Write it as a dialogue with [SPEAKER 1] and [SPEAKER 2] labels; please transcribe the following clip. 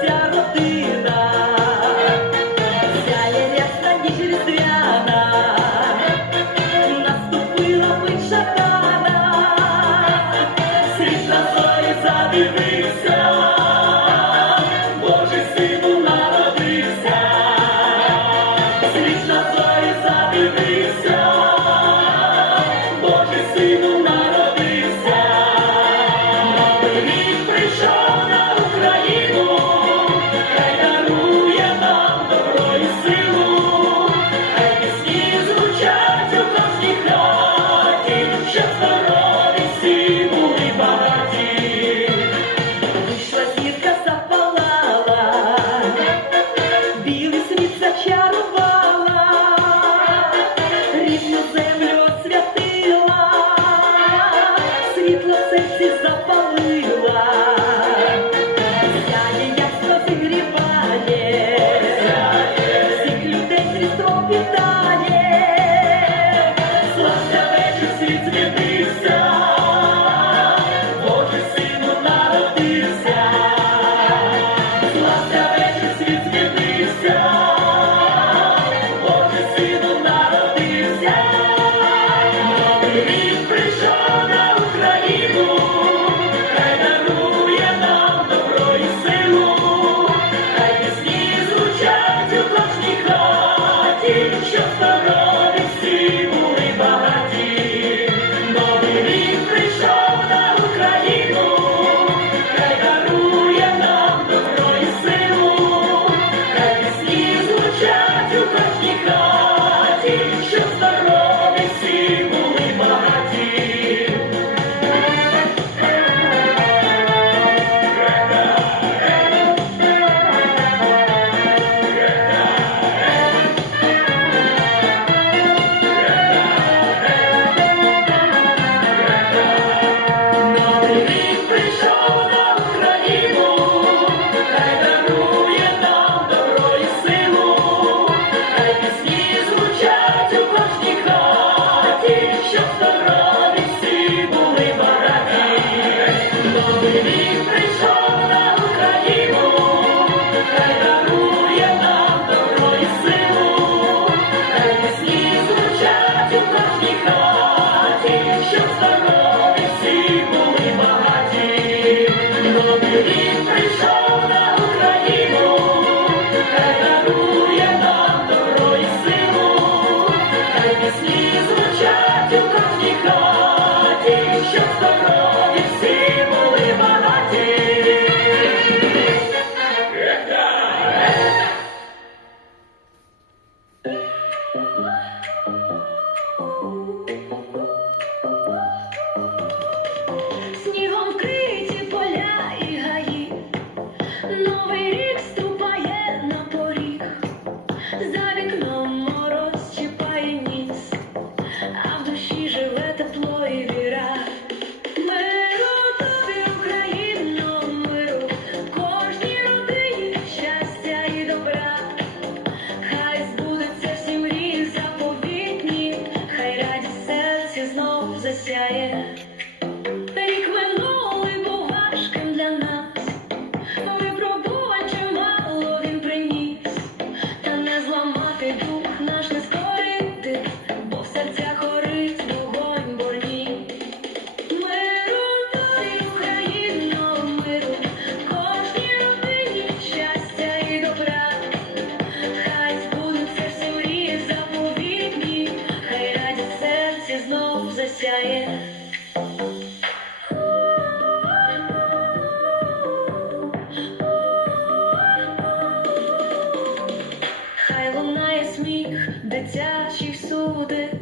[SPEAKER 1] flor. світла серці запалила. Egypt
[SPEAKER 2] Дитячий всюди,